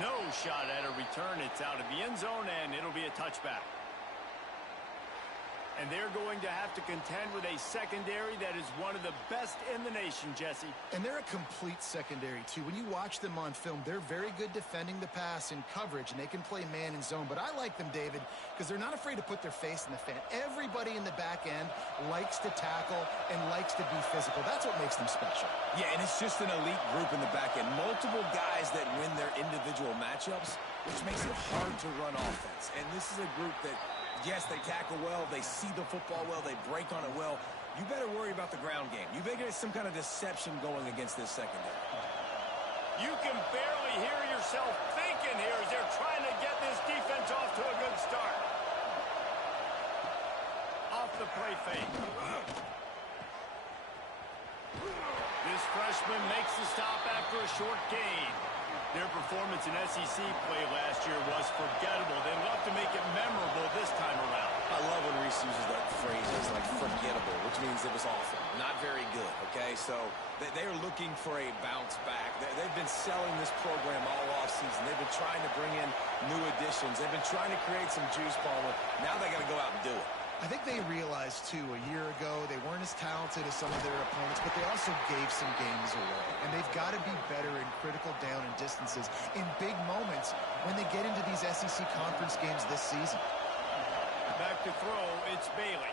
No shot at a return. It's out of the end zone, and it'll be a touchback. And they're going to have to contend with a secondary that is one of the best in the nation, Jesse. And they're a complete secondary, too. When you watch them on film, they're very good defending the pass in coverage, and they can play man and zone. But I like them, David, because they're not afraid to put their face in the fan. Everybody in the back end likes to tackle and likes to be physical. That's what makes them special. Yeah, and it's just an elite group in the back end. Multiple guys that win their individual matchups, which makes it hard to run offense. And this is a group that, yes, they tackle well, they see the football well, they break on it well. You better worry about the ground game. You better get some kind of deception going against this secondary. You can barely hear yourself thinking here as they're trying to get this defense off to a good start. Off the play fake. This freshman makes the stop after a short gain. Their performance in SEC play last year was forgettable. They'd love to make it memorable this time around. I love when Reese uses that phrase, like forgettable, which means it was awful, not very good, okay? So they are looking for a bounce back. They've been selling this program all offseason. They've been trying to bring in new additions. They've been trying to create some juice, Palmer. Now they got to go out and do it. I think they realized, too, a year ago they weren't as talented as some of their opponents, but they also gave some games away. And they've got to be better in critical down and distances in big moments when they get into these SEC conference games this season. Back to throw, it's Bailey.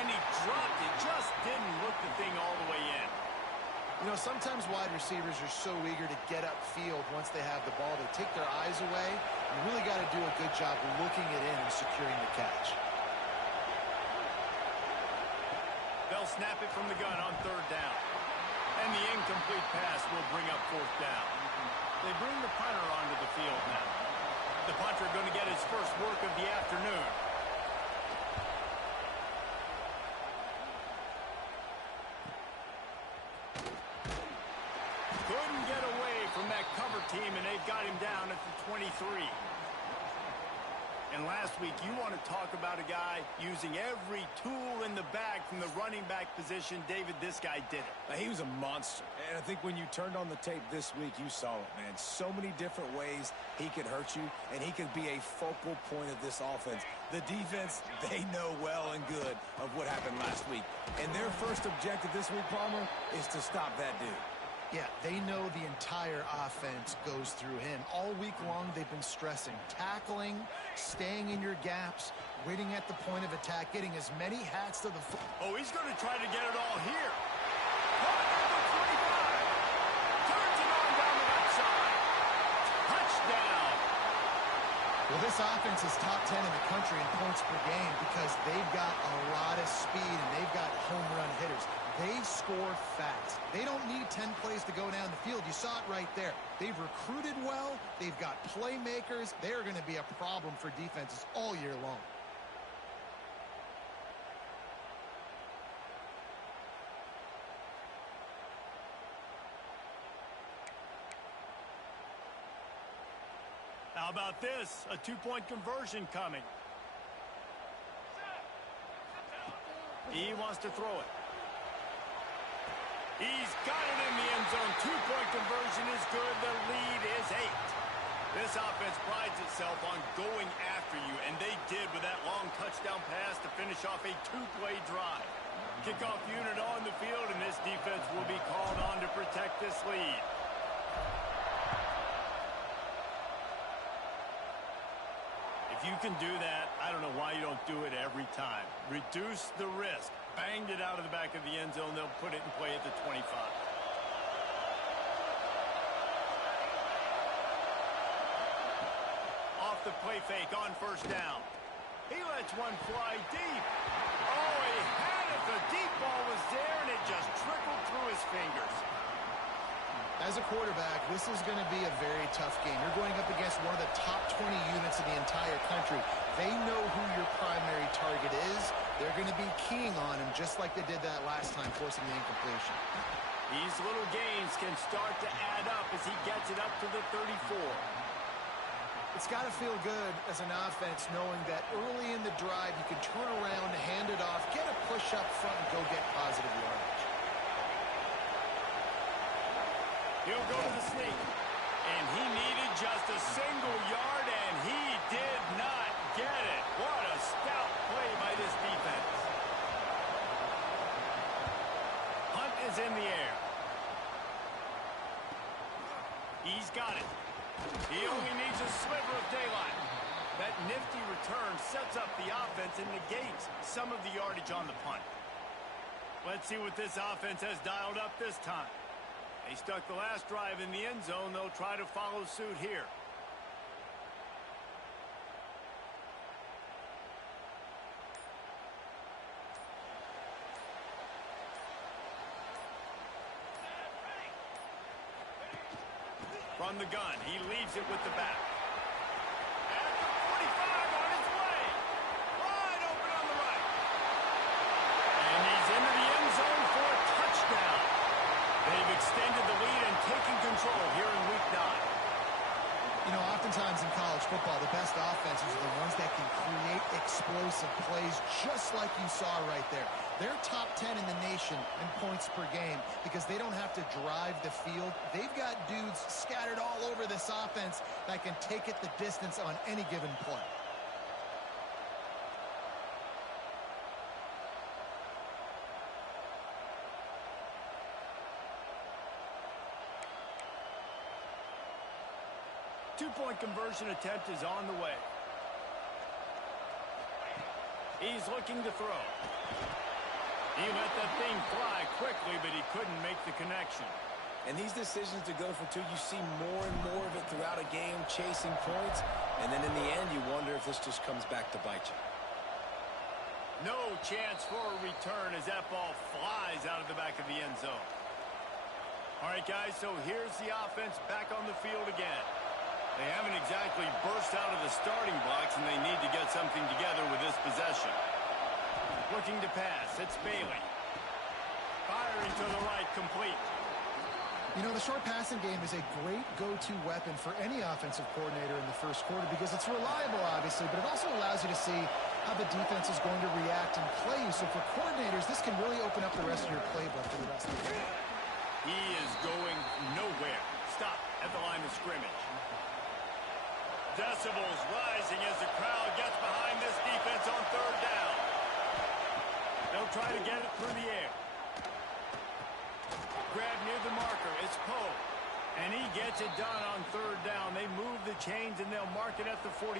And he dropped it, just didn't look the thing all the way in. You know, sometimes wide receivers are so eager to get upfield once they have the ball. They take their eyes away. You really got to do a good job looking it in and securing the catch. They'll snap it from the gun on third down. And the incomplete pass will bring up fourth down. They bring the punter onto the field now. The punter going to get his first work of the afternoon. Couldn't get away from that cover team, and they've got him down at the 23. And last week, you want to talk about a guy using every tool in the bag from the running back position. David, this guy did it. He was a monster. And I think when you turned on the tape this week, you saw it, man. So many different ways he could hurt you, and he could be a focal point of this offense. The defense, they know well and good of what happened last week. And their first objective this week, Palmer, is to stop that dude. Yeah, they know the entire offense goes through him. All week long, they've been stressing tackling, staying in your gaps, waiting at the point of attack, getting as many hats to the foot. Oh, he's going to try to get it all here. Caught at the 25. Turns it on down the left side. Touchdown. Well, this offense is top 10 in the country in points per game because they've got a lot of speed and they've got home run hitters. They score fast. They don't need 10 plays to go down the field. You saw it right there. They've recruited well. They've got playmakers. They are going to be a problem for defenses all year long. How about this? A two-point conversion coming. He wants to throw it. He's got it in the end zone. Two-point conversion is good. The lead is 8. This offense prides itself on going after you, and they did with that long touchdown pass to finish off a two-play drive. Kickoff unit on the field, and this defense will be called on to protect this lead. If you can do that, I don't know why you don't do it every time. Reduce the risk. Banged it out of the back of the end zone. They'll put it in play at the 25. Off the play fake on first down. He lets one fly deep. Oh, he had it. The deep ball was there, and it just trickled through his fingers. As a quarterback, this is going to be a very tough game. You're going up against one of the top 20 units in the entire country. They know who your primary target is. They're going to be keying on him just like they did that last time, forcing the incompletion. These little gains can start to add up as he gets it up to the 34. It's got to feel good as an offense knowing that early in the drive you can turn around, hand it off, get a push up front, and go get positive yardage. He'll go to the sneak. And he needed just a single yard, and he did not get it. What a stout play by this defense. Hunt is in the air. He's got it. He only needs a sliver of daylight. That nifty return sets up the offense and negates some of the yardage on the punt. Let's see what this offense has dialed up this time. They stuck the last drive in the end zone. They'll try to follow suit here. From the gun, he leaves it with the back. At the 45 on his way. Wide open on the right. And he's into the end zone for a touchdown. They've extended the lead and taken control here in Week 9. You know, oftentimes in college football, the best offenses are the ones that can create explosive plays just like you saw right there. They're top 10 in the nation in points per game because they don't have to drive the field. They've got dudes scattered all over this offense that can take it the distance on any given play. Two-point conversion attempt is on the way. He's looking to throw. He let that thing fly quickly, but he couldn't make the connection. And these decisions to go for two, you see more and more of it throughout a game, chasing points. And then in the end, you wonder if this just comes back to bite you. No chance for a return as that ball flies out of the back of the end zone. All right, guys, so here's the offense back on the field again. They haven't exactly burst out of the starting blocks, and they need to get something together with this possession. Looking to pass. It's Bailey. Firing to the right, complete. You know, the short passing game is a great go-to weapon for any offensive coordinator in the first quarter because it's reliable, obviously, but it also allows you to see how the defense is going to react and play you. So for coordinators, this can really open up the rest of your playbook for the rest of the game. He is going nowhere. Stop at the line of scrimmage. Decibels rising as the crowd gets behind this defense on third down. They'll try to get it through the air. Grab near the marker. It's Poe. And he gets it done on third down. They move the chains and they'll mark it at the 44.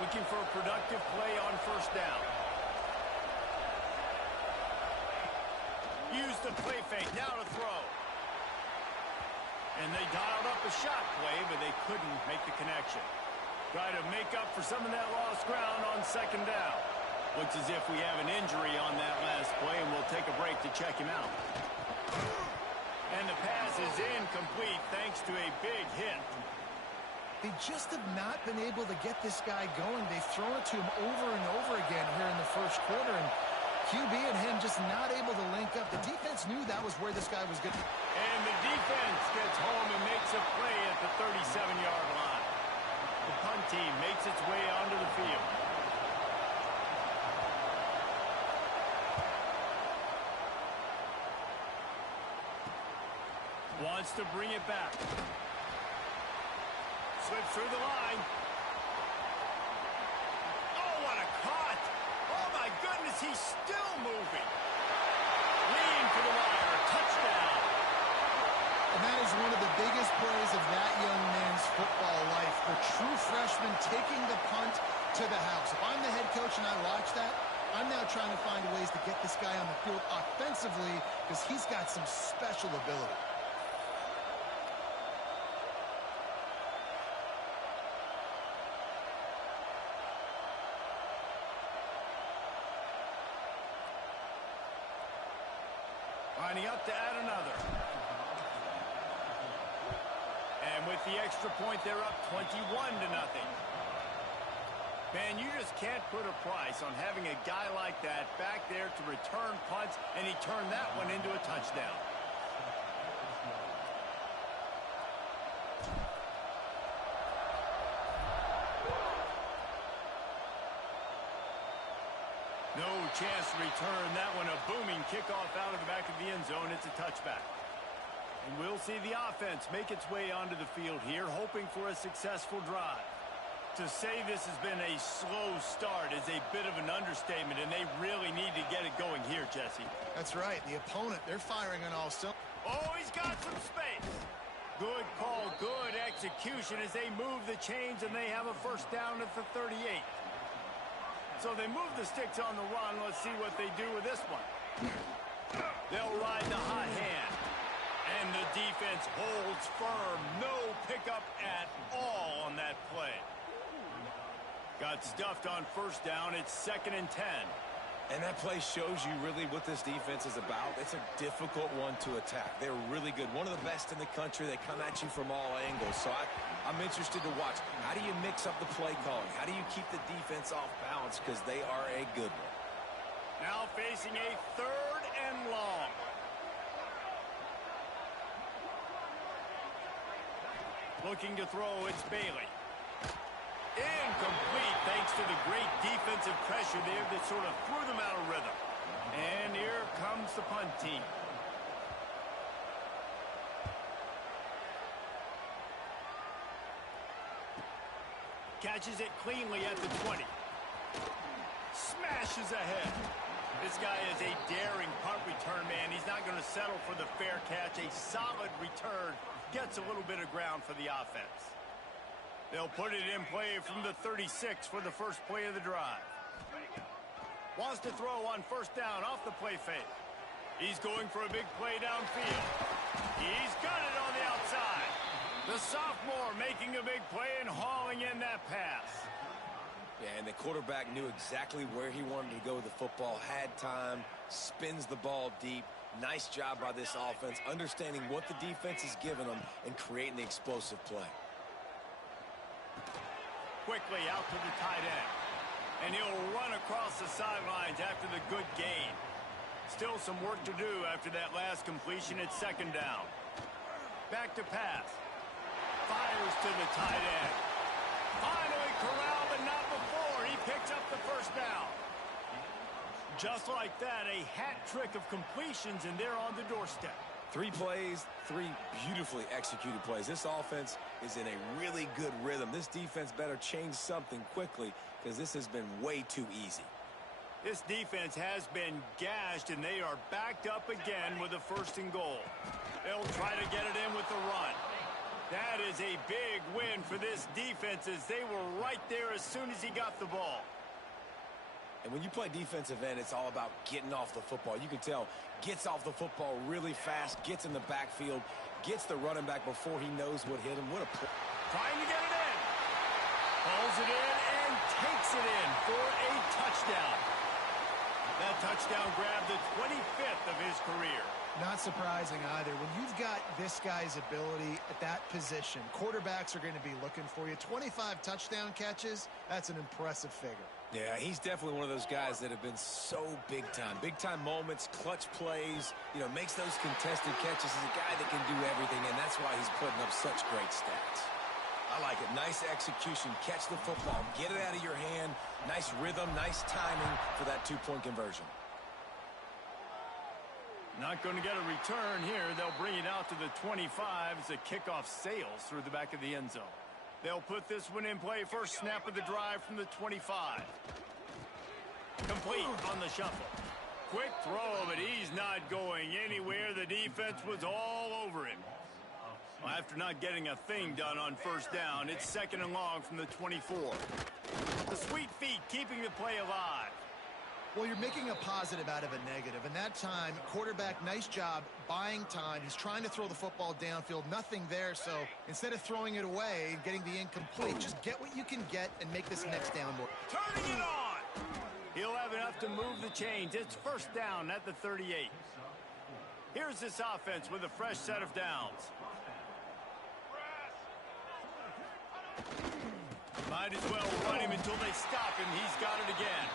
Looking for a productive play on first down. Use the play fake. Now to throw. And they dialed up a shot play, but they couldn't make the connection. Try to make up for some of that lost ground on second down. Looks as if we have an injury on that last play, and we'll take a break to check him out. And the pass is incomplete thanks to a big hit. They just have not been able to get this guy going. They've thrown it to him over and over again here in the first quarter, and QB and him just not able to link up. The defense knew that was where this guy was good. And the defense gets home and makes a play at the 37-yard line. The punt team makes its way onto the field. Wants to bring it back. Slips through the line. Oh, what a cut! Oh, my goodness, he's still moving. Lean to the wire. Touchdown. And that is one of the biggest plays of that young man's football life. The true freshman taking the punt to the house. If I'm the head coach and I watch that, I'm now trying to find ways to get this guy on the field offensively because he's got some special ability. Lining up to add another. And with the extra point, they're up 21-0. Man, you just can't put a price on having a guy like that back there to return punts, and he turned that one into a touchdown. No chance to return that one. A booming kickoff out of the back of the end zone. It's a touchback. And we'll see the offense make its way onto the field here, hoping for a successful drive. To say this has been a slow start is a bit of an understatement, and they really need to get it going here, Jesse. That's right. The opponent, they're firing on all cylinders. Oh, he's got some space. Good call, good execution as they move the chains, and they have a first down at the 38. So they move the sticks on the run. Let's see what they do with this one. They'll ride the hot hand. And the defense holds firm. No pickup at all on that play. Got stuffed on first down. It's 2nd and 10. And that play shows you really what this defense is about. It's a difficult one to attack. They're really good. One of the best in the country. They come at you from all angles. So I'm interested to watch. How do you mix up the play calling? How do you keep the defense off balance? Because they are a good one. Now facing a 3rd and long. Looking to throw, it's Bailey. Incomplete thanks to the great defensive pressure there that sort of threw them out of rhythm. And here comes the punt team. Catches it cleanly at the 20. Smashes ahead. This guy is a daring punt return man. He's not going to settle for the fair catch. A solid return. Gets a little bit of ground for the offense. They'll put it in play from the 36 for the first play of the drive. Wants to throw on first down off the play fake. He's going for a big play downfield. He's got it on the outside. The sophomore making a big play and hauling in that pass. Yeah, and the quarterback knew exactly where he wanted to go with the football, had time, spins the ball deep. Nice job by this offense, understanding what the defense is giving them and creating the explosive play. Quickly out to the tight end. And he'll run across the sidelines after the good gain. Still some work to do after that last completion at 2nd down. Back to pass. Fires to the tight end. Finally corralled, but not before. He picks up the first down. Just like that, a hat trick of completions, and they're on the doorstep. 3 plays, 3 beautifully executed plays. This offense is in a really good rhythm. This defense better change something quickly because this has been way too easy. This defense has been gashed, and they are backed up again with a 1st and goal. They'll try to get it in with the run. That is a big win for this defense as they were right there as soon as he got the ball. And when you play defensive end, it's all about getting off the football. You can tell, gets off the football really fast, gets in the backfield, gets the running back before he knows what hit him. What a play. Trying to get it in. Pulls it in and takes it in for a touchdown. That touchdown grabbed the 25th of his career. Not surprising either. When you've got this guy's ability at that position, quarterbacks are going to be looking for you. 25 touchdown catches, that's an impressive figure. Yeah, he's definitely one of those guys that have been so big time. Big time moments, clutch plays, makes those contested catches. He's a guy that can do everything, and that's why he's putting up such great stats. I like it. Nice execution. Catch the football. Get it out of your hand. Nice rhythm, nice timing for that 2-point conversion. Not going to get a return here. They'll bring it out to the 25 as the kickoff sails through the back of the end zone. They'll put this one in play. First snap of the drive from the 25. Complete on the shuffle. Quick throw, but he's not going anywhere. The defense was all over him. Well, after not getting a thing done on first down, it's 2nd and long from the 24. The sweet feet keeping the play alive. Well, you're making a positive out of a negative. And that time, quarterback, nice job buying time. He's trying to throw the football downfield. Nothing there, so instead of throwing it away and getting the incomplete, just get what you can get and make this next down more. Turning it on! He'll have enough to move the chains. It's first down at the 38. Here's this offense with a fresh set of downs. Might as well run him until they stop him. He's got it again.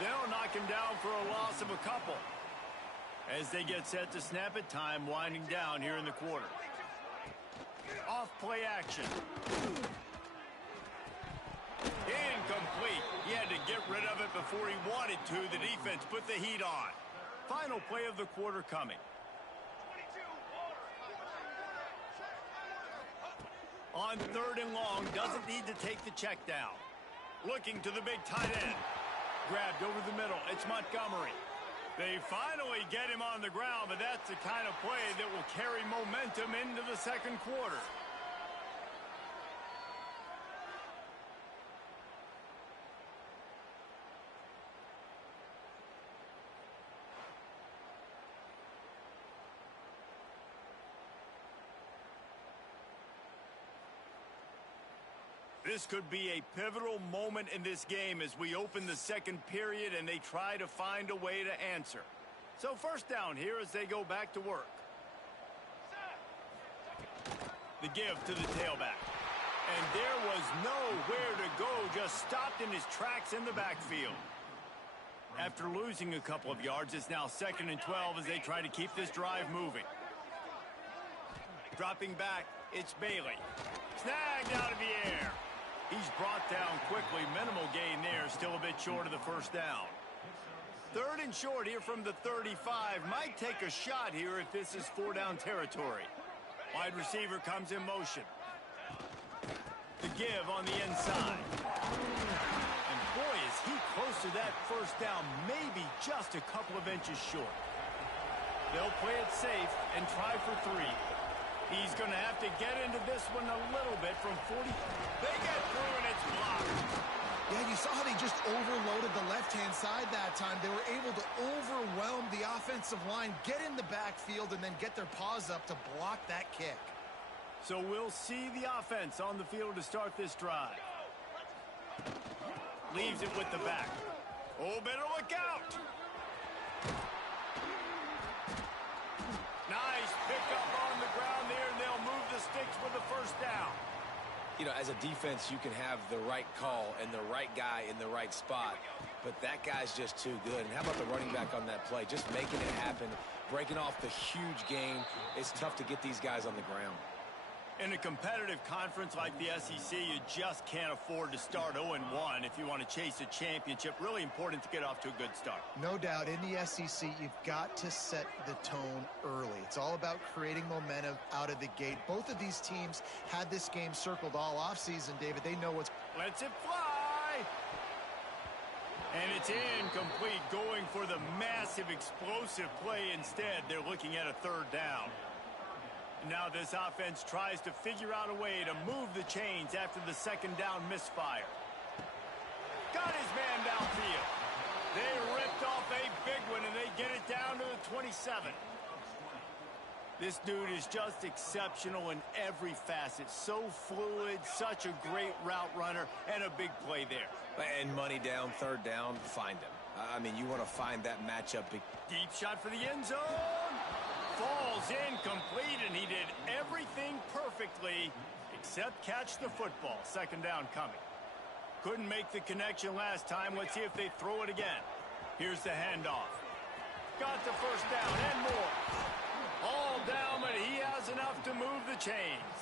They'll knock him down for a loss of a couple. As they get set to snap it, time winding down here in the quarter. Off play action. Incomplete. He had to get rid of it before he wanted to. The defense put the heat on. Final play of the quarter coming. On 3rd and long, doesn't need to take the check down. Looking to the big tight end. Grabbed over the middle. It's Montgomery. They finally get him on the ground, but that's the kind of play that will carry momentum into the second quarter. This could be a pivotal moment in this game as we open the second period and they try to find a way to answer. So first down here as they go back to work. The give to the tailback. And there was nowhere to go, just stopped in his tracks in the backfield. After losing a couple of yards, it's now 2nd and 12 as they try to keep this drive moving. Dropping back, it's Bailey. Snagged out of the air. He's brought down quickly. Minimal gain there. Still a bit short of the first down. 3rd and short here from the 35. Might take a shot here if this is 4-down territory. Wide receiver comes in motion. The give on the inside. And boy, is he close to that first down. Maybe just a couple of inches short. They'll play it safe and try for 3. He's going to have to get into this one a little bit from 40. They get through and it's blocked. Yeah, you saw how they just overloaded the left-hand side that time. They were able to overwhelm the offensive line, get in the backfield, and then get their paws up to block that kick. So we'll see the offense on the field to start this drive. Leaves it with the back. Oh, better look out. Nice pickup on the ground there, and they'll move the sticks for the first down. You know, as a defense, you can have the right call and the right guy in the right spot, but that guy's just too good. And how about the running back on that play? Just making it happen, breaking off the huge gain. It's tough to get these guys on the ground. In a competitive conference like the SEC, you just can't afford to start 0-1 if you want to chase a championship. Really important to get off to a good start. No doubt, in the SEC, you've got to set the tone early. It's all about creating momentum out of the gate. Both of these teams had this game circled all offseason, David. They know what's... Lets it fly! And it's incomplete, going for the massive explosive play instead. They're looking at a 3rd down. Now this offense tries to figure out a way to move the chains after the 2nd down misfire. Got his man downfield. They ripped off a big one, and they get it down to the 27. This dude is just exceptional in every facet. So fluid, such a great route runner, and a big play there. And money down, 3rd down, find him. I mean, you want to find that matchup. Deep shot for the end zone. Falls incomplete, and he did everything perfectly except catch the football. 2nd down coming. Couldn't make the connection last time. Let's see if they throw it again. Here's the handoff. Got the first down and more. All down, but he has enough to move the chains.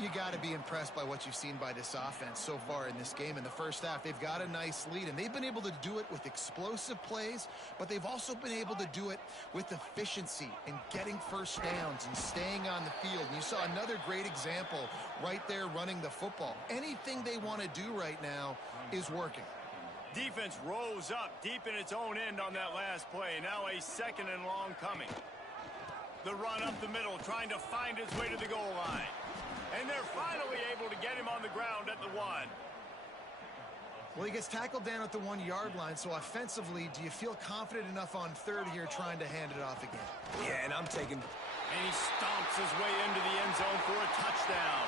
You got to be impressed by what you've seen by this offense so far in this game. In the first half, they've got a nice lead, and they've been able to do it with explosive plays, but they've also been able to do it with efficiency and getting first downs and staying on the field. And you saw another great example right there running the football. Anything they want to do right now is working. Defense rose up deep in its own end on that last play. Now a 2nd and long coming. The run up the middle, trying to find his way to the goal line. And they're finally able to get him on the ground at the 1. Well, he gets tackled down at the 1-yard line, so offensively, do you feel confident enough on 3rd here trying to hand it off again? Yeah, and I'm taking... And he stomps his way into the end zone for a touchdown.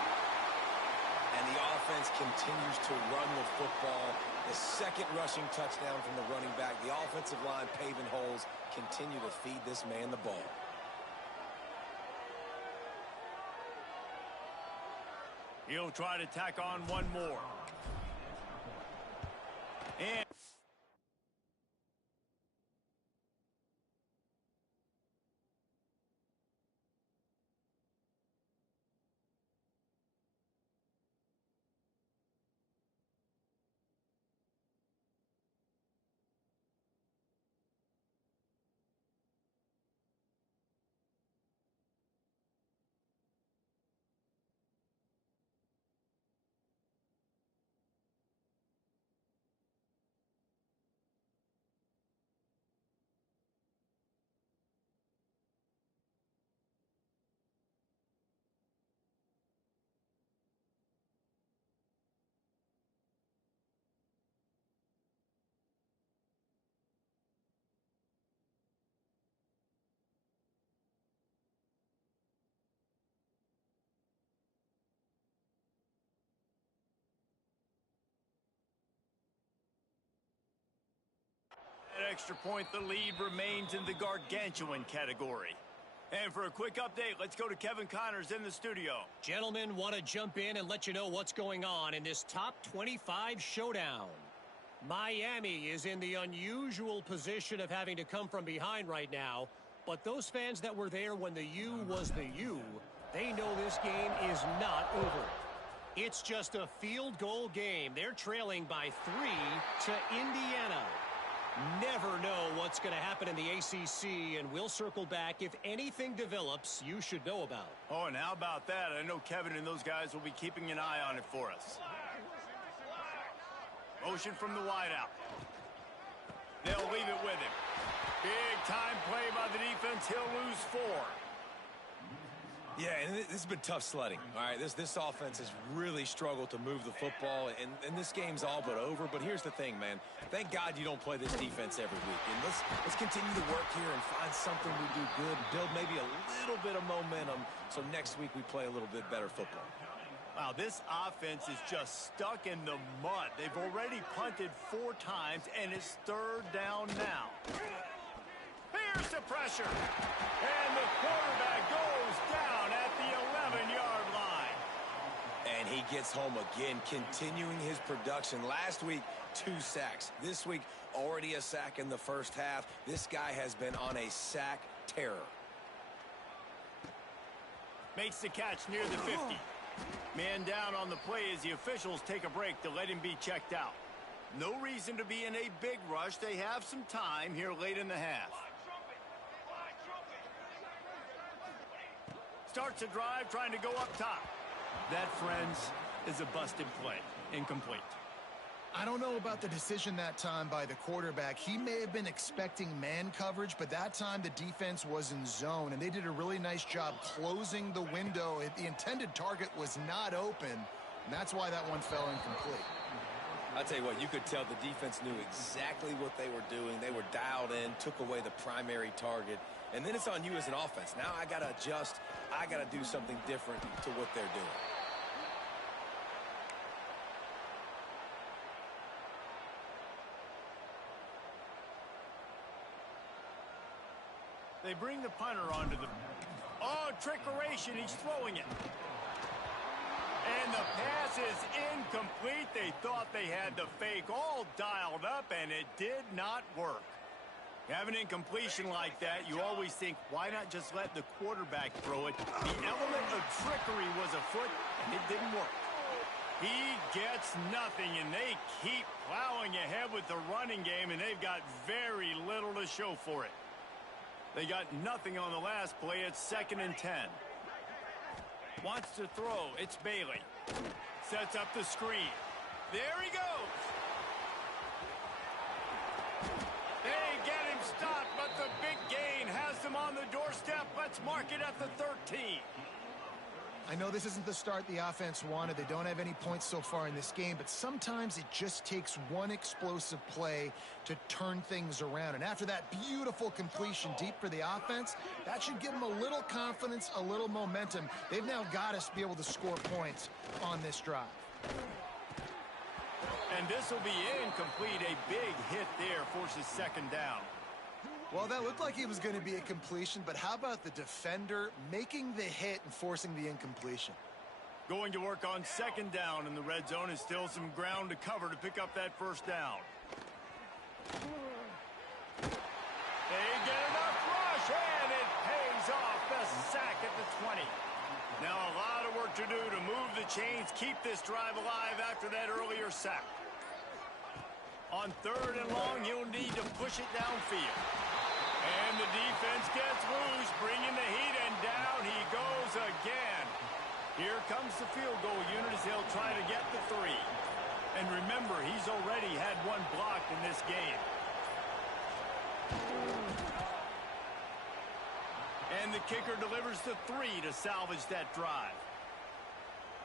And the offense continues to run the football. The 2nd rushing touchdown from the running back. The offensive line paving holes. Continue to feed this man the ball. He'll try to tack on one more. And extra point, the lead remains in the gargantuan category. And for a quick update, let's go to Kevin Connors in the studio. Gentlemen, want to jump in and let you know what's going on in this top 25 showdown. Miami is in the unusual position of having to come from behind right now, but those fans that were there when the U was the U, they know this game is not over. It's just a field goal game. They're trailing by 3 to Indiana. Never know what's going to happen in the ACC, and we'll circle back if anything develops you should know about. Oh, and how about that? I know Kevin and those guys will be keeping an eye on it for us. Motion from the wideout. They'll leave it with him. Big time play by the defense. He'll lose 4. Yeah, and this has been tough sledding. All right, this offense has really struggled to move the football, and this game's all but over. But here's the thing, man. Thank God you don't play this defense every week. And let's continue to work here and find something we do good, build maybe a little bit of momentum so next week we play a little bit better football. Wow, this offense is just stuck in the mud. They've already punted 4 times, and it's 3rd down now. Here's the pressure. And the quarterback goes down at the 11-yard line. And he gets home again, continuing his production. Last week, 2 sacks. This week, already a sack in the first half. This guy has been on a sack terror. Makes the catch near the 50. Man down on the play as the officials take a break to let him be checked out. No reason to be in a big rush. They have some time here late in the half. Starts a drive trying to go up top. That, friends, is a busted play. Incomplete. I don't know about the decision that time by the quarterback. He may have been expecting man coverage, but that time the defense was in zone, and they did a really nice job closing the window. The intended target was not open, and that's why that one fell incomplete. I'll tell you what, you could tell the defense knew exactly what they were doing. They were dialed in, took away the primary target, and then it's on you as an offense. Now I got to adjust. I got to do something different to what they're doing. They bring the punter onto the... Oh, trickeration. He's throwing it. And the pass is incomplete. They thought they had the fake all dialed up, and it did not work. You have an incompletion like that, you always think, why not just let the quarterback throw it? The element of trickery was afoot, and it didn't work. He gets nothing, and they keep plowing ahead with the running game, and they've got very little to show for it. They got nothing on the last play. It's 2nd and 10. Wants to throw. It's Bailey. Sets up the screen. There he goes. They get him stopped, but the big gain has them on the doorstep. Let's mark it at the 13. I know this isn't the start the offense wanted. They don't have any points so far in this game, but sometimes it just takes one explosive play to turn things around. And after that beautiful completion deep for the offense, that should give them a little confidence, a little momentum. They've now got us to be able to score points on this drive. And this will be incomplete. A big hit there forces 2nd down. Well, that looked like it was going to be a completion, but how about the defender making the hit and forcing the incompletion? Going to work on 2nd down in the red zone is still some ground to cover to pick up that 1st down. They get enough rush, and it pays off. The sack at the 20. Now a lot of work to do to move the chains, keep this drive alive after that earlier sack. On 3rd and long, he'll need to push it downfield. And the defense gets loose, bringing the heat, and down he goes again. Here comes the field goal unit as they'll try to get the 3. And remember, he's already had 1 blocked in this game. And the kicker delivers the 3 to salvage that drive.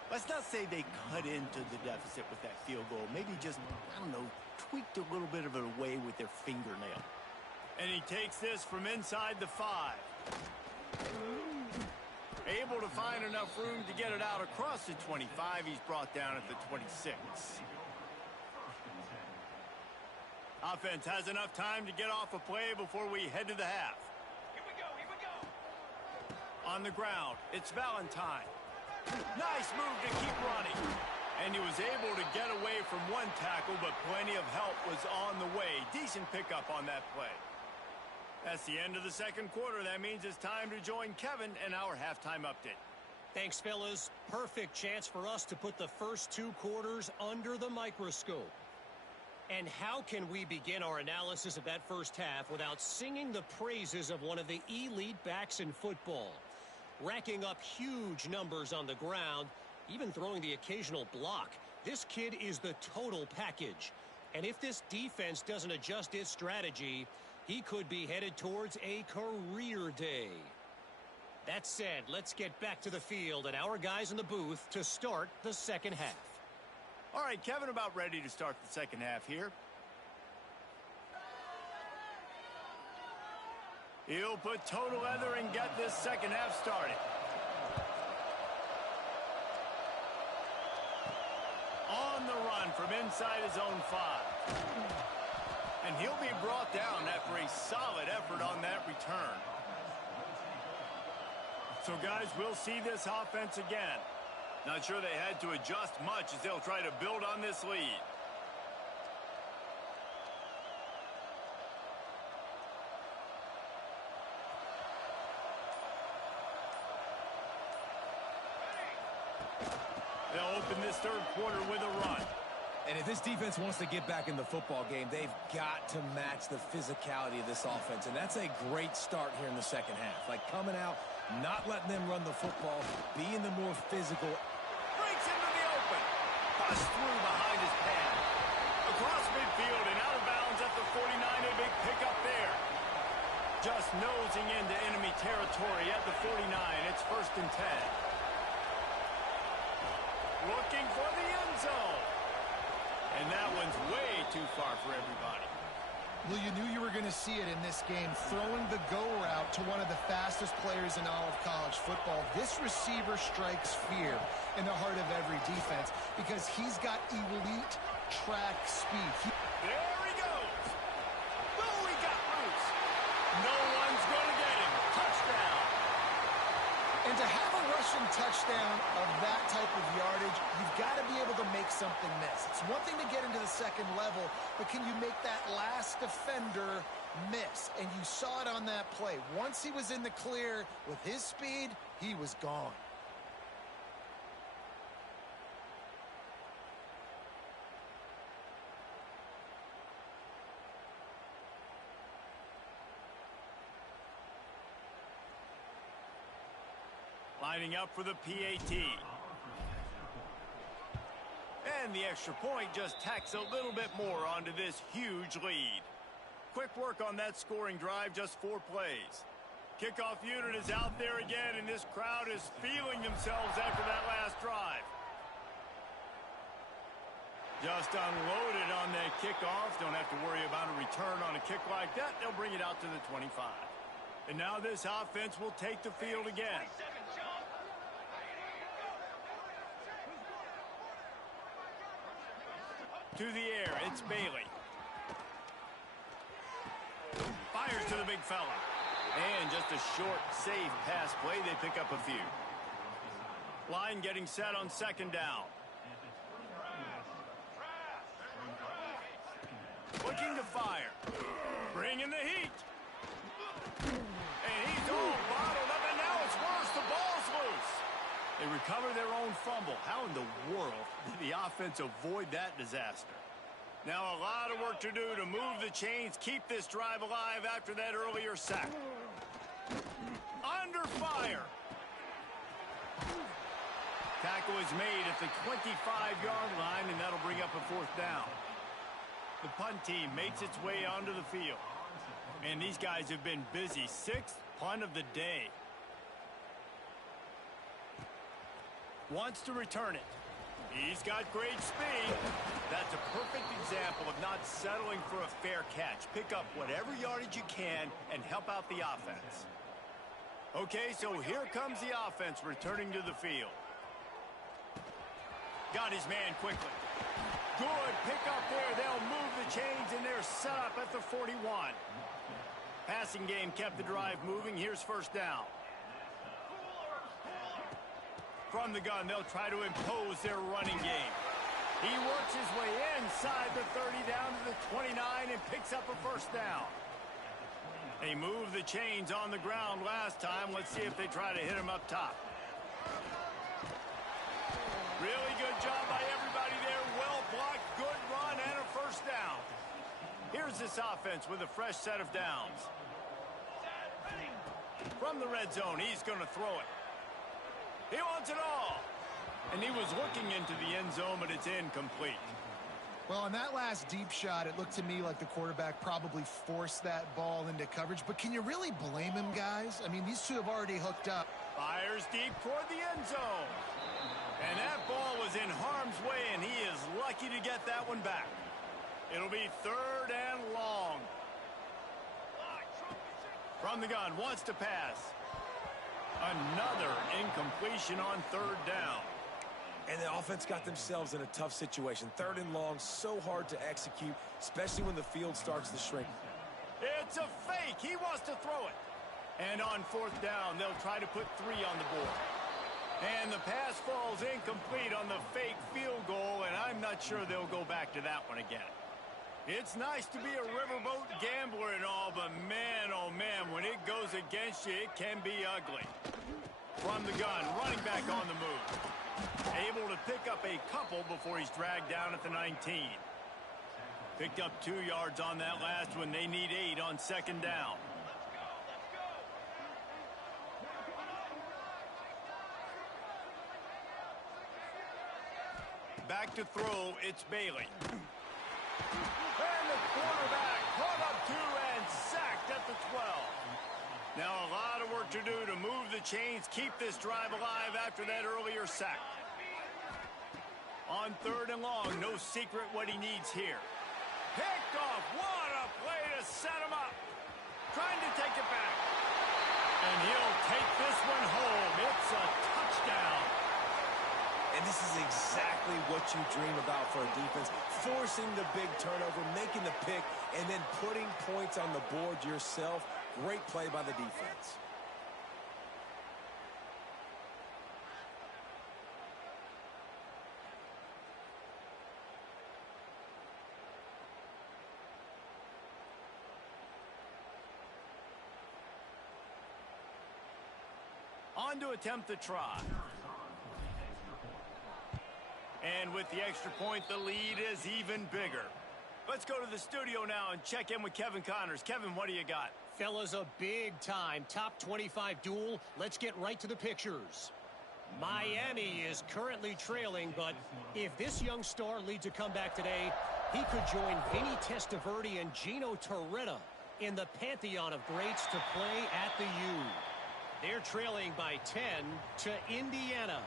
Let's not say they cut into the deficit with that field goal. Maybe just, I don't know, tweaked a little bit of it away with their fingernail. And he takes this from inside the 5. Able to find enough room to get it out across the 25. He's brought down at the 26. Offense has enough time to get off a play before we head to the half. Here we go. On the ground, it's Valentine. Nice move to keep running. And he was able to get away from one tackle, but plenty of help was on the way. Decent pickup on that play. That's the end of the second quarter. That means it's time to join Kevin in our halftime update. Thanks, fellas. Perfect chance for us to put the first 2 quarters under the microscope. And how can we begin our analysis of that first half without singing the praises of one of the elite backs in football? Racking up huge numbers on the ground, even throwing the occasional block. This kid is the total package. And if this defense doesn't adjust its strategy, he could be headed towards a career day. That said, let's get back to the field and our guys in the booth to start the second half. All right, Kevin, about ready to start the second half here. He'll put total leather and get this second half started. On the run from inside his own 5. And he'll be brought down after a solid effort on that return. So, guys, we'll see this offense again. Not sure they had to adjust much as they'll try to build on this lead. They'll open this third quarter with a run. And if this defense wants to get back in the football game, they've got to match the physicality of this offense. And that's a great start here in the second half. Like coming out, not letting them run the football, being the more physical. Breaks into the open. Bust through behind his pad. Across midfield and out of bounds at the 49. A big pickup there. Just nosing into enemy territory at the 49. It's 1st and 10. Looking for the end zone. And that one's way too far for everybody. Well, you knew you were going to see it in this game, throwing the go route to one of the fastest players in all of college football. This receiver strikes fear in the heart of every defense because he's got elite track speed. There he goes. Oh, he got loose. No one's going to get him. Touchdown. And to have a rushing touchdown of that type of yardage, you've got to be able to make something miss. It's one thing to get into the second level, but can you make that last defender miss? And you saw it on that play. Once he was in the clear with his speed, he was gone. Lining up for the PAT. And the extra point just tacks a little bit more onto this huge lead. Quick work on that scoring drive, just 4 plays. Kickoff unit is out there again, and this crowd is feeling themselves after that last drive. Just unloaded on that kickoff. Don't have to worry about a return on a kick like that. They'll bring it out to the 25. And now this offense will take the field again. To the air, it's Bailey. Fires to the big fella. And just a short, safe pass play. They pick up a few. Line getting set on 2nd down. Looking to fire. Bringing the heat. And he's all bottled up, and now it's worse. The ball's loose. They recover their own fumble. How in the world did the offense avoid that disaster? Now a lot of work to do to move the chains, keep this drive alive after that earlier sack. Under fire. Tackle is made at the 25-yard line, and that'll bring up a 4th down. The punt team makes its way onto the field. And these guys have been busy. 6th punt of the day. Wants to return it. He's got great speed. That's a perfect example of not settling for a fair catch. Pick up whatever yardage you can and help out the offense. Okay, so here comes the offense returning to the field. Got his man quickly. Good pick up there. They'll move the chains, and they're set up at the 41. Passing game kept the drive moving. Here's first down. From the gun, they'll try to impose their running game. He works his way inside the 30 down to the 29 and picks up a first down. They moved the chains on the ground last time. Let's see if they try to hit him up top. Really good job by everybody there. Well blocked, good run, and a first down. Here's this offense with a fresh set of downs. From the red zone, he's going to throw it. He wants it all. And he was looking into the end zone, but it's incomplete. Well, on that last deep shot, it looked to me like the quarterback probably forced that ball into coverage. But can you really blame him, guys? I mean, these two have already hooked up. Fires deep toward the end zone. And that ball was in harm's way, and he is lucky to get that one back. It'll be third and long. From the gun, wants to pass. Another incompletion on third down. And the offense got themselves in a tough situation. Third and long, so hard to execute, especially when the field starts to shrink. It's a fake. He wants to throw it. And on fourth down, they'll try to put 3 on the board. And the pass falls incomplete on the fake field goal, and I'm not sure they'll go back to that one again. It's nice to be a riverboat gambler and all, but man, oh man, when it goes against you, it can be ugly. From the gun, running back on the move. Able to pick up a couple before he's dragged down at the 19. Picked up 2 yards on that last one. They need 8 on second down. Back to throw, it's Bailey. And the quarterback caught up 2 and sacked at the 12. Now a lot of work to do to move the chains, keep this drive alive after that earlier sack. On third and long, no secret what he needs here. Picked off, what a play to set him up. Trying to take it back. And he'll take this one home. It's a touchdown. And this is exactly what you dream about for a defense. Forcing the big turnover, making the pick, and then putting points on the board yourself. Great play by the defense. On to attempt the try. And with the extra point, the lead is even bigger. Let's go to the studio now and check in with Kevin Connors. Kevin, what do you got? Fellas, a big-time top 25 duel. Let's get right to the pictures. Miami is currently trailing, but if this young star leads a comeback today, he could join Vinny Testaverde and Gino Torretta in the pantheon of greats to play at the U. They're trailing by 10 to Indiana.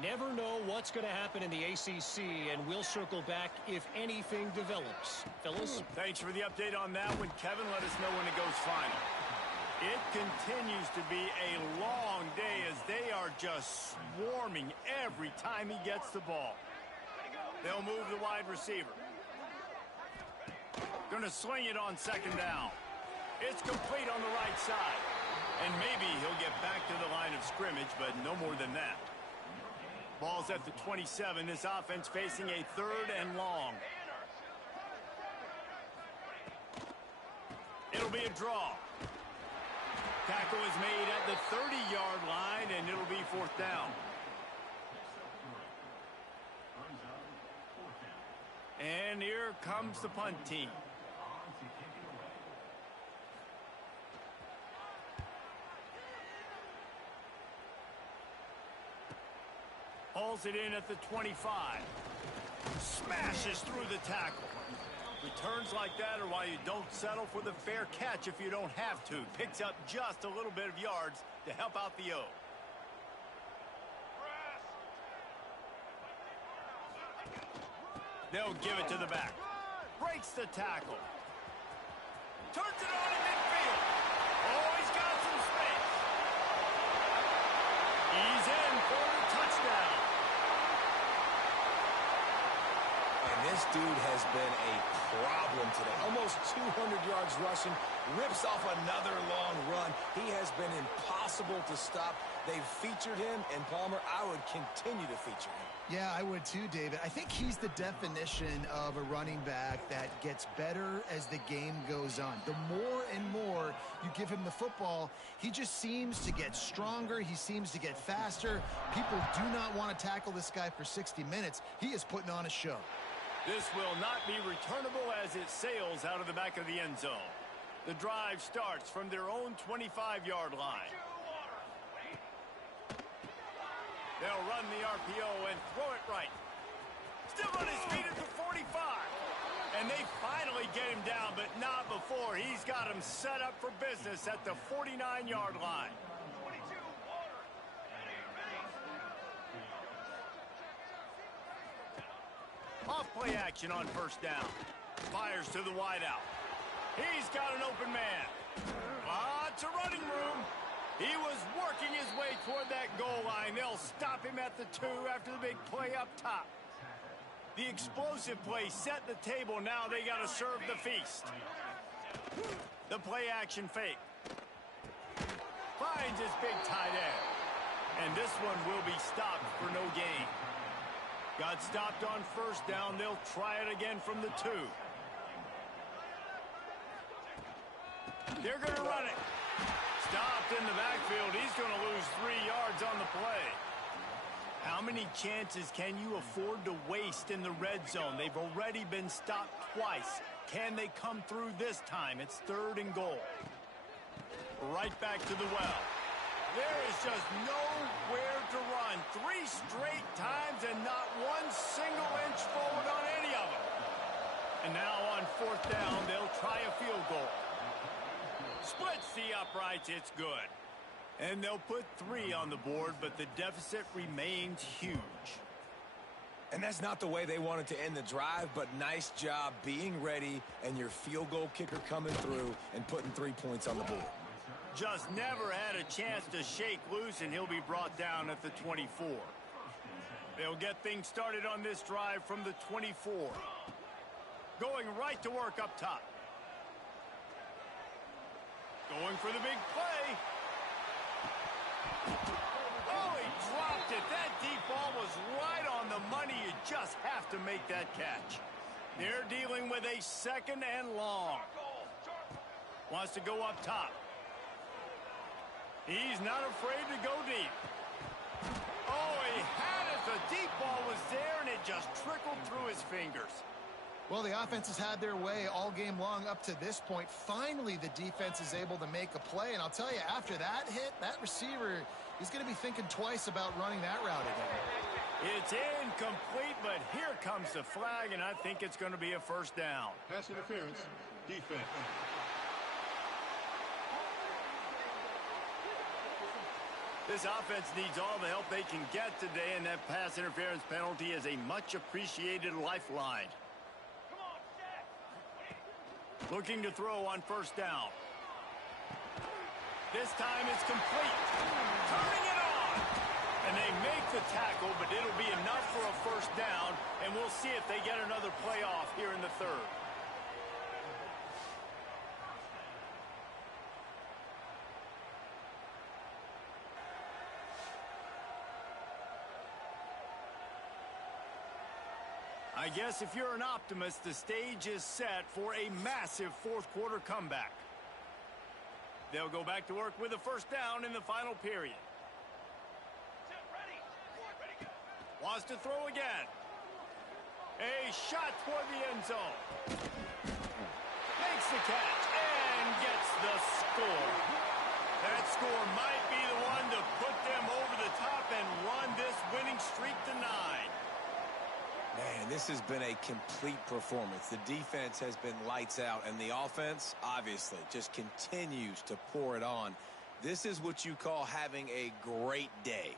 Never know what's going to happen in the ACC, and we'll circle back if anything develops. Fellas? Thanks for the update on that one, Kevin. Let us know when it goes final. It continues to be a long day as they are just swarming every time he gets the ball. They'll move the wide receiver. Going to swing it on second down. It's complete on the right side. And maybe he'll get back to the line of scrimmage, but no more than that. Ball's at the 27. This offense facing a third and long. It'll be a draw. Tackle is made at the 30-yard line, and it'll be fourth down. And here comes the punt team. Hauls it in at the 25. Smashes through the tackle. Returns like that are why you don't settle for the fair catch if you don't have to. Picks up just a little bit of yards to help out the O. They'll give it to the back. Breaks the tackle. Turns it on in midfield. Oh, he's got some space. He's in for the touchdown. And dude has been a problem today. Almost 200 yards rushing, rips off another long run. He has been impossible to stop. They've featured him, and Palmer, I would continue to feature him. Yeah, I would too, David. I think he's the definition of a running back that gets better as the game goes on. The more and more you give him the football, he just seems to get stronger. He seems to get faster. People do not want to tackle this guy for 60 minutes. He is putting on a show. This will not be returnable as it sails out of the back of the end zone. The drive starts from their own 25-yard line. They'll run the RPO and throw it right. Still on his feet at the 45. And they finally get him down, but not before he's got him set up for business at the 49-yard line. Off play action on first down. Fires to the wideout. He's got an open man. Lots of running room. He was working his way toward that goal line. They'll stop him at the 2 after the big play up top. The explosive play set the table. Now they got to serve the feast. The play action fake. Finds his big tight end. And this one will be stopped for no gain. Got stopped on first down. They'll try it again from the 2. They're going to run it. Stopped in the backfield. He's going to lose 3 yards on the play. How many chances can you afford to waste in the red zone? They've already been stopped twice. Can they come through this time? It's 3rd and goal. Right back to the well. There is just nowhere to run. 3 straight times and not one single inch forward on any of them. And now on 4th down, they'll try a field goal. Splits the uprights, it's good. And they'll put 3 on the board, but the deficit remains huge. And that's not the way they wanted to end the drive, but nice job being ready and your field goal kicker coming through and putting 3 points on the board. Just never had a chance to shake loose, and he'll be brought down at the 24. They'll get things started on this drive from the 24. Going right to work up top. Going for the big play. Oh, he dropped it. That deep ball was right on the money. You just have to make that catch. They're dealing with a 2nd and long. Wants to go up top. He's not afraid to go deep. Oh, he had it. The deep ball was there, and it just trickled through his fingers. Well, the offense has had their way all game long up to this point. Finally, the defense is able to make a play. And I'll tell you, after that hit, that receiver is going to be thinking twice about running that route again. It's incomplete, but here comes the flag, and I think it's going to be a 1st down. Pass interference, defense. This offense needs all the help they can get today, and that pass interference penalty is a much-appreciated lifeline. Looking to throw on 1st down. This time it's complete. Turning it on. And they make the tackle, but it'll be enough for a 1st down, and we'll see if they get another play off here in the 3rd. I guess if you're an optimist, the stage is set for a massive 4th quarter comeback. They'll go back to work with a 1st down in the final period. Wants to throw again. A shot toward the end zone. Makes the catch and gets the score. That score might be the one to put them over the top and run this winning streak to 9. Man, this has been a complete performance. The defense has been lights out, and the offense, obviously, just continues to pour it on. This is what you call having a great day.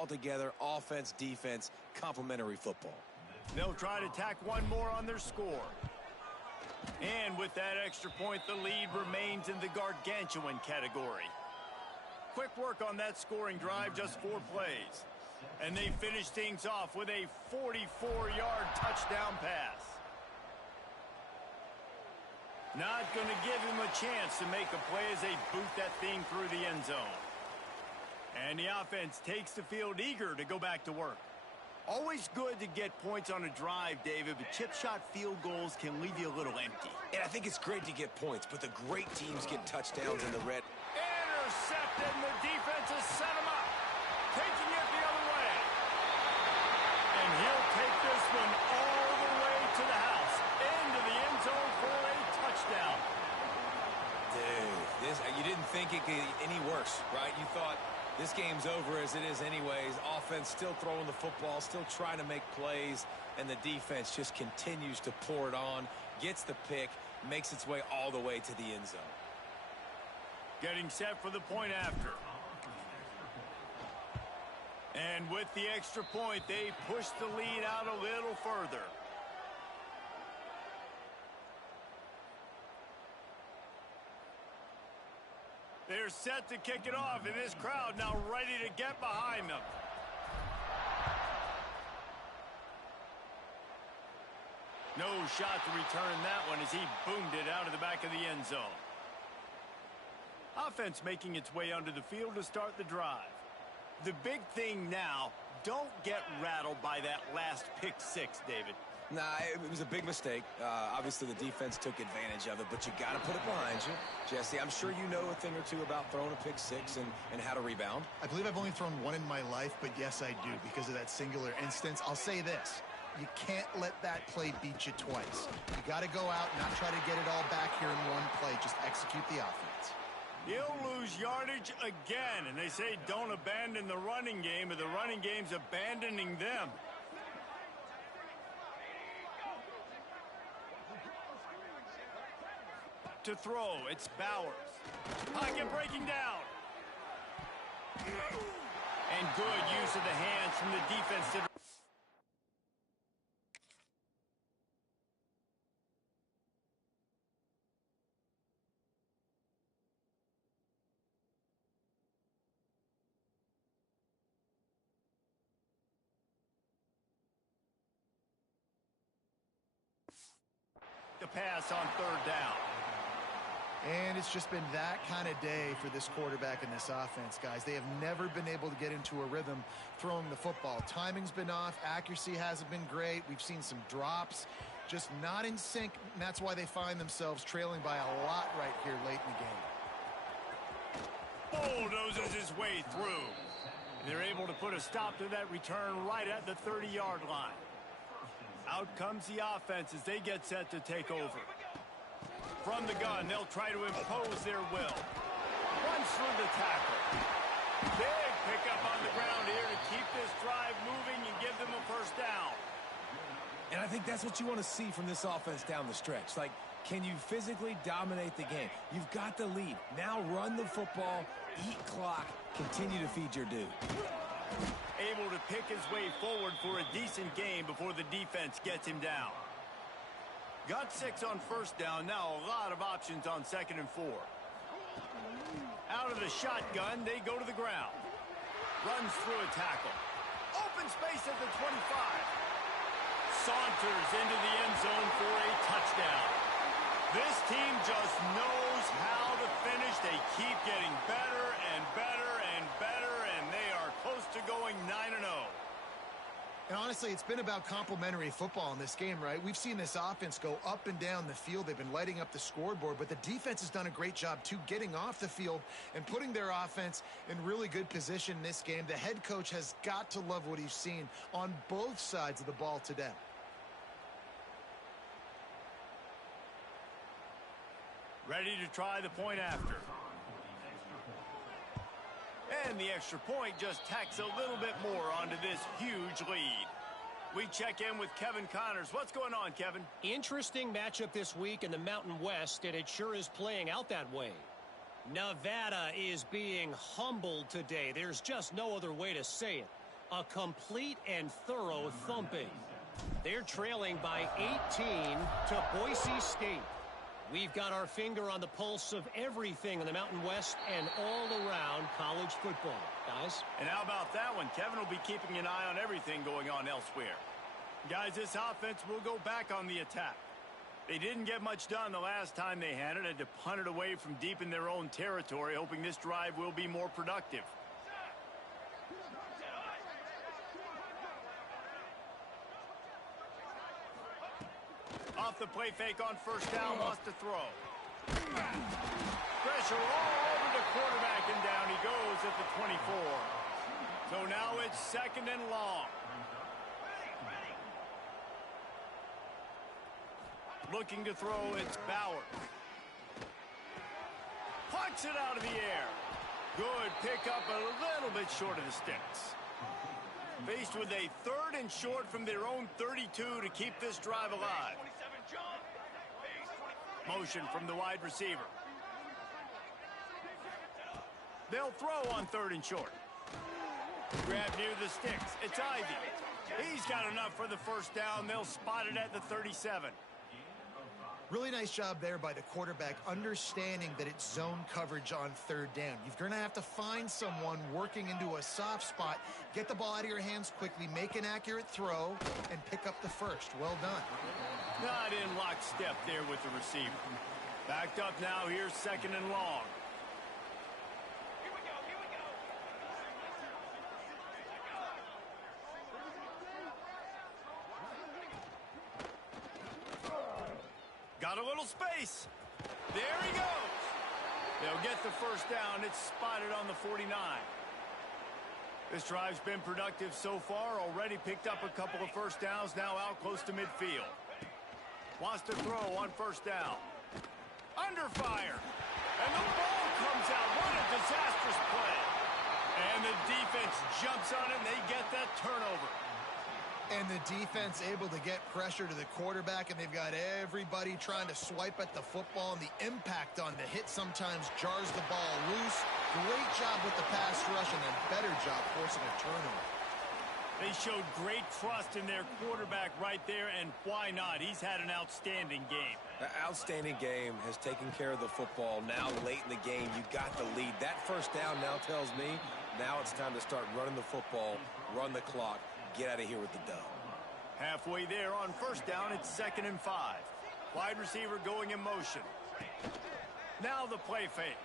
all together, offense, defense, complementary football. They'll try to tack one more on their score. And with that extra point, the lead remains in the gargantuan category. Quick work on that scoring drive, just 4 plays. And they finish things off with a 44-yard touchdown pass. Not going to give him a chance to make a play as they boot that thing through the end zone. And the offense takes the field eager to go back to work. Always good to get points on a drive, David, but chip shot field goals can leave you a little empty. And I think it's great to get points, but the great teams get touchdowns in the red. Intercepted, and the defense has set him up. Taking it the other way. And he'll take this one all the way to the house. Into the end zone for a touchdown. Dude, you didn't think it could get any worse, right? You thought this game's over as it is anyways. Offense still throwing the football, still trying to make plays, and the defense just continues to pour it on, gets the pick, makes its way all the way to the end zone. Getting set for the point after. And with the extra point, they push the lead out a little further. They're set to kick it off, and this crowd now ready to get behind them. No shot to return that one as he boomed it out of the back of the end zone. Offense making its way onto the field to start the drive. The big thing now, don't get rattled by that last pick six, David. Nah, it was a big mistake. Obviously, the defense took advantage of it, but you got to put it behind you. Jesse, I'm sure you know a thing or two about throwing a pick six and how to rebound. I believe I've only thrown one in my life, but yes, I do because of that singular instance. I'll say this. You can't let that play beat you twice. You got to go out and not try to get it all back here in one play. Just execute the offense. He'll lose yardage again, and they say don't abandon the running game, but the running game's abandoning them. To throw, it's Bowers. Pocket breaking down. And good use of the hands from the defense to the pass on third down. And it's just been that kind of day for this quarterback and this offense, guys. They have never been able to get into a rhythm throwing the football. Timing's been off. Accuracy hasn't been great. We've seen some drops. Just not in sync, and that's why they find themselves trailing by a lot right here late in the game. Bulldozes his way through. They're able to put a stop to that return right at the 30-yard line. Out comes the offense as they get set to take over. From the gun, they'll try to impose their will. Runs through the tackle. Big pickup on the ground here to keep this drive moving and give them a first down. And I think that's what you want to see from this offense down the stretch. Like, can you physically dominate the game? You've got the lead. Now run the football, eat clock, continue to feed your dude. Able to pick his way forward for a decent game before the defense gets him down. Got 6 on first down. Now a lot of options on 2nd and 4. Out of the shotgun, they go to the ground. Runs through a tackle. Open space at the 25. Saunters into the end zone for a touchdown. This team just knows how to finish. They keep getting better and better and better, and they are close to going 9-0. And honestly, it's been about complementary football in this game, right? We've seen this offense go up and down the field. They've been lighting up the scoreboard, but the defense has done a great job, too, getting off the field and putting their offense in really good position in this game. The head coach has got to love what he's seen on both sides of the ball today. Ready to try the point after. And the extra point just tacks a little bit more onto this huge lead. We check in with Kevin Connors. What's going on, Kevin? Interesting matchup this week in the Mountain West, and it sure is playing out that way. Nevada is being humbled today. There's just no other way to say it. A complete and thorough thumping. They're trailing by 18 to Boise State. We've got our finger on the pulse of everything in the Mountain West and all around college football. Guys? And how about that one? Kevin will be keeping an eye on everything going on elsewhere. Guys, this offense will go back on the attack. They didn't get much done the last time they had it. Had to punt it away from deep in their own territory, hoping this drive will be more productive. Off the play fake on first down, lost to throw. Pressure all over the quarterback, and down he goes at the 24. So now it's 2nd and long. Looking to throw, it's Bauer. Pucks it out of the air. Good pickup, a little bit short of the sticks. Faced with a 3rd and short from their own 32 to keep this drive alive. Motion from the wide receiver. They'll throw on 3rd and short. Grab near the sticks. It's Ivy. He's got enough for the first down. They'll spot it at the 37. Really nice job there by the quarterback, understanding that it's zone coverage on 3rd down. You're going to have to find someone working into a soft spot, get the ball out of your hands quickly, make an accurate throw, and pick up the first. Well done. Not in lockstep there with the receiver. Backed up now, here's 2nd and long. Got a little space. There he goes. They'll get the first down. It's spotted on the 49. This drive's been productive so far. Already picked up a couple of first downs. Now out close to midfield. Wants to throw on first down. Under fire. And the ball comes out. What a disastrous play. And the defense jumps on it, and they get that turnover. And the defense able to get pressure to the quarterback, and they've got everybody trying to swipe at the football, and the impact on the hit sometimes jars the ball loose. Great job with the pass rush, and a better job forcing a turnover. They showed great trust in their quarterback right there, and why not? He's had an outstanding game. An outstanding game, has taken care of the football. Now late in the game, you got the lead. That first down now tells me now it's time to start running the football, run the clock, get out of here with the dub. Halfway there on first down, it's 2nd and 5. Wide receiver going in motion. Now the play fake.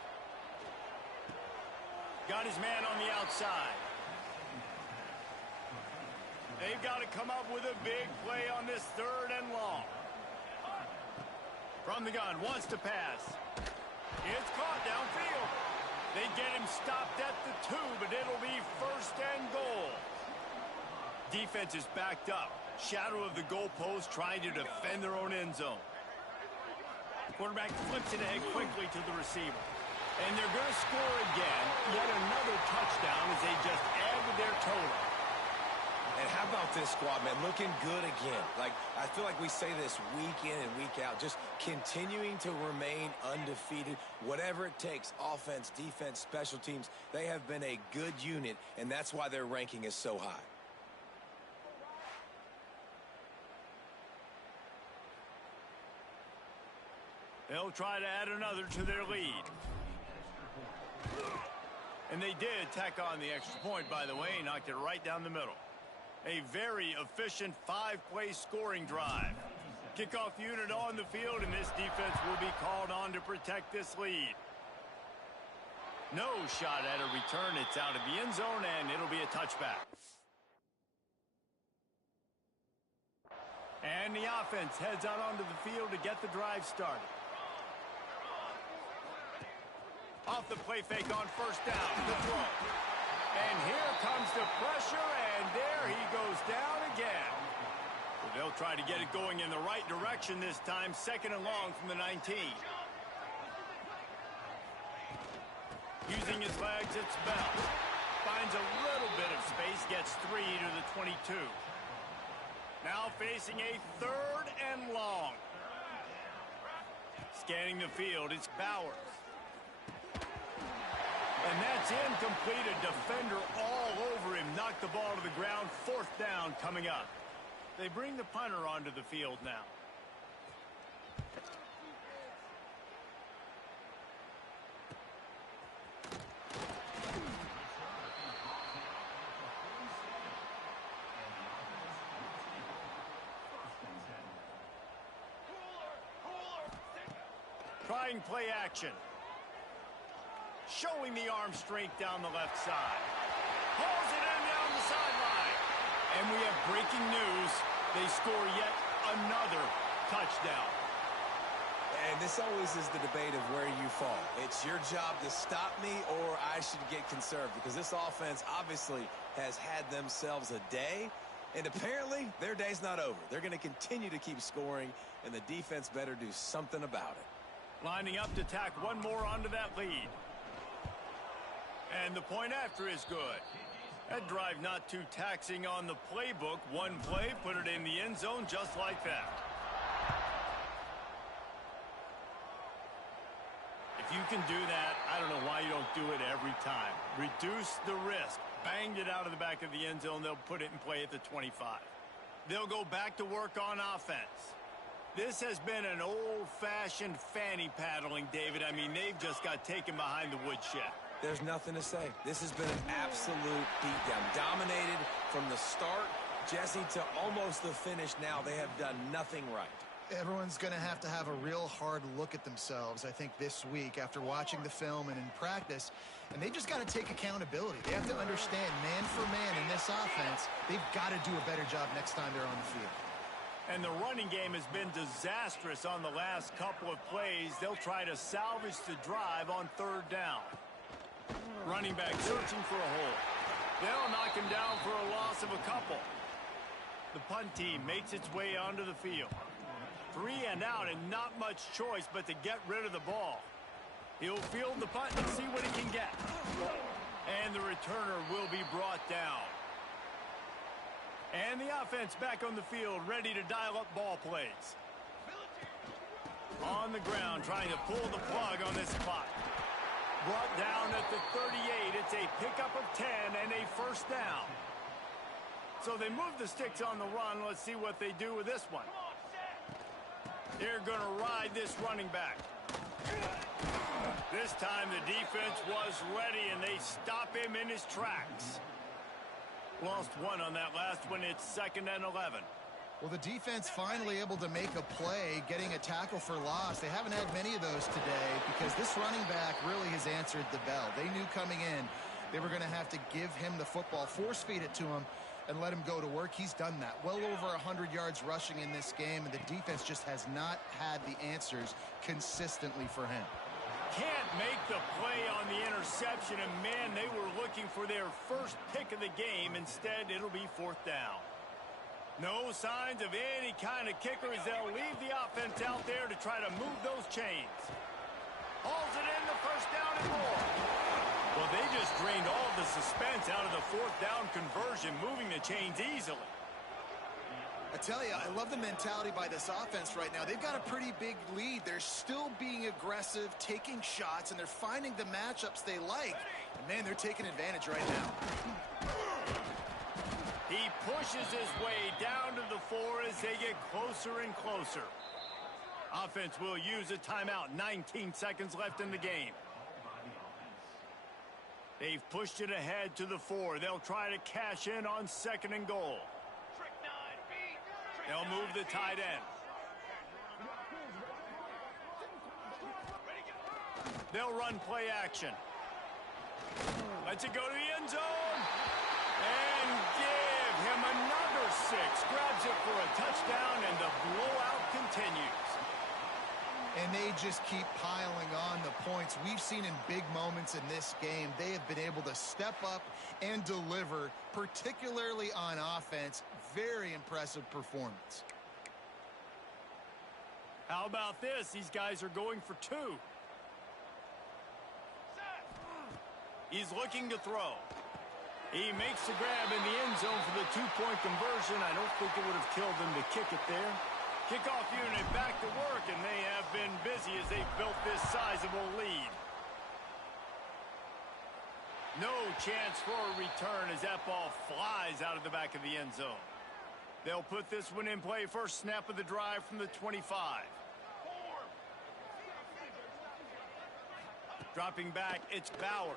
Got his man on the outside. They've got to come up with a big play on this 3rd and long. From the gun, wants to pass. It's caught downfield. They get him stopped at the 2, but it'll be 1st and goal. Defense is backed up. Shadow of the goalpost, trying to defend their own end zone. Quarterback flips it ahead quickly to the receiver. And they're going to score again. Yet another touchdown as they just add to their total. And how about this squad, man? Looking good again. Like, I feel like we say this week in and week out. Just continuing to remain undefeated. Whatever it takes, offense, defense, special teams, they have been a good unit, and that's why their ranking is so high. They'll try to add another to their lead. And they did tack on the extra point, by the way. Knocked it right down the middle. A very efficient 5-play scoring drive. Kickoff unit on the field, and this defense will be called on to protect this lead. No shot at a return. It's out of the end zone, and it'll be a touchback. And the offense heads out onto the field to get the drive started. Off the play fake on first down. The throw. And here comes the pressure, and there he goes down again. So they'll try to get it going in the right direction this time. 2nd and long from the 19. Using his legs, it's Bell. Finds a little bit of space, gets 3 to the 22. Now facing a 3rd and long. Scanning the field, it's Bowers. And that's incomplete. A defender all over him knocked the ball to the ground. 4th down coming up. They bring the punter onto the field now. Trying play action. Showing the arm strength down the left side. Hauls it in down the sideline. And we have breaking news. They score yet another touchdown. And this always is the debate of where you fall. It's your job to stop me or I should get conserved, because this offense obviously has had themselves a day. And apparently their day's not over. They're going to continue to keep scoring, and the defense better do something about it. Lining up to tack one more onto that lead. And the point after is good. That drive not too taxing on the playbook. One play, put it in the end zone just like that. If you can do that, I don't know why you don't do it every time. Reduce the risk. Banged it out of the back of the end zone. They'll put it in play at the 25. They'll go back to work on offense. This has been an old-fashioned fanny paddling, David. I mean, they've just got taken behind the woodshed. There's nothing to say. This has been an absolute beatdown. Dominated from the start, Jesse, to almost the finish now. They have done nothing right. Everyone's going to have a real hard look at themselves, I think, this week after watching the film and in practice. And they've just got to take accountability. They have to understand, man for man in this offense, they've got to do a better job next time they're on the field. And the running game has been disastrous on the last couple of plays. They'll try to salvage the drive on 3rd down. Running back searching for a hole. They'll knock him down for a loss of a couple. The punt team makes its way onto the field. 3 and out, and not much choice but to get rid of the ball. He'll field the punt and see what he can get. And the returner will be brought down. And the offense back on the field, ready to dial up ball plays. On the ground, trying to pull the plug on this clock. Brought down at the 38. It's a pickup of 10 and a 1st down. So they move the sticks on the run. Let's see what they do with this one. They're going to ride this running back. This time the defense was ready, and they stop him in his tracks. Lost 1 on that last one. It's 2nd and 11. Well, the defense finally able to make a play, getting a tackle for loss. They haven't had many of those today because this running back really has answered the bell. They knew coming in they were going to have to give him the football, force feed it to him, and let him go to work. He's done that. Well over 100 yards rushing in this game, and the defense just has not had the answers consistently for him. Can't make the play on the interception, and man, they were looking for their first pick of the game. Instead, it'll be 4th down. No signs of any kind of kicker as they'll leave the offense out there to try to move those chains. Hauls it in, the 1st down and more. Well, they just drained all the suspense out of the 4th down conversion, moving the chains easily. I tell you, I love the mentality by this offense right now. They've got a pretty big lead. They're still being aggressive, taking shots, and they're finding the matchups they like. And, man, they're taking advantage right now. He pushes his way down to the 4 as they get closer and closer. Offense will use a timeout. 19 seconds left in the game. They've pushed it ahead to the 4. They'll try to cash in on 2nd and goal. They'll move the tight end. They'll run play action. Lets it go to the end zone. And give him another 6. Grabs it for a touchdown, and the blowout continues. And they just keep piling on the points. We've seen in big moments in this game, they have been able to step up and deliver, particularly on offense. Very impressive performance. How about this? These guys are going for 2. He's looking to throw. He makes the grab in the end zone for the 2-point conversion. I don't think it would have killed them to kick it there. Kickoff unit back to work, and they have been busy as they've built this sizable lead. No chance for a return as that ball flies out of the back of the end zone. They'll put this one in play first snap of the drive from the 25. Dropping back, it's Bowers.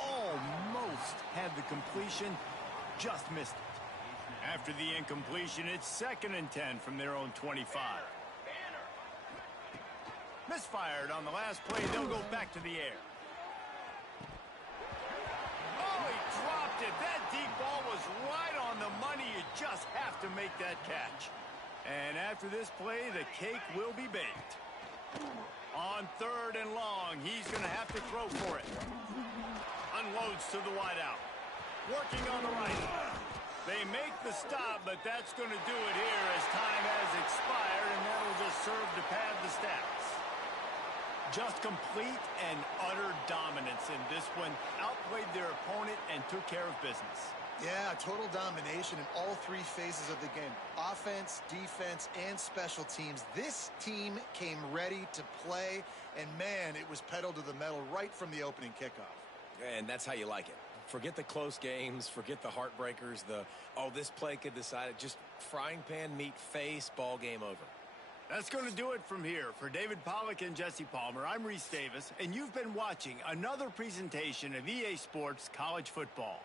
Almost had the completion, just missed it. After the incompletion, it's 2nd and 10 from their own 25. Misfired on the last play. They'll go back to the air. Oh, he dropped it. That deep ball was right on the money. You just have to make that catch. And after this play, the cake will be baked. On 3rd and long, he's going to have to throw for it. Unloads to the wideout. Working on the right. They make the stop, but that's going to do it here as time has expired, and that'll just serve to pad the stats. Just complete and utter dominance in this one. Outplayed their opponent and took care of business. Yeah, total domination in all 3 phases of the game. Offense, defense, and special teams. This team came ready to play, and man, it was pedal to the metal right from the opening kickoff. And that's how you like it. Forget the close games, forget the heartbreakers, this play could decide it. Just frying pan, meat face, ball game over. That's going to do it from here. For David Pollack and Jesse Palmer, I'm Reese Davis, and you've been watching another presentation of EA Sports College Football.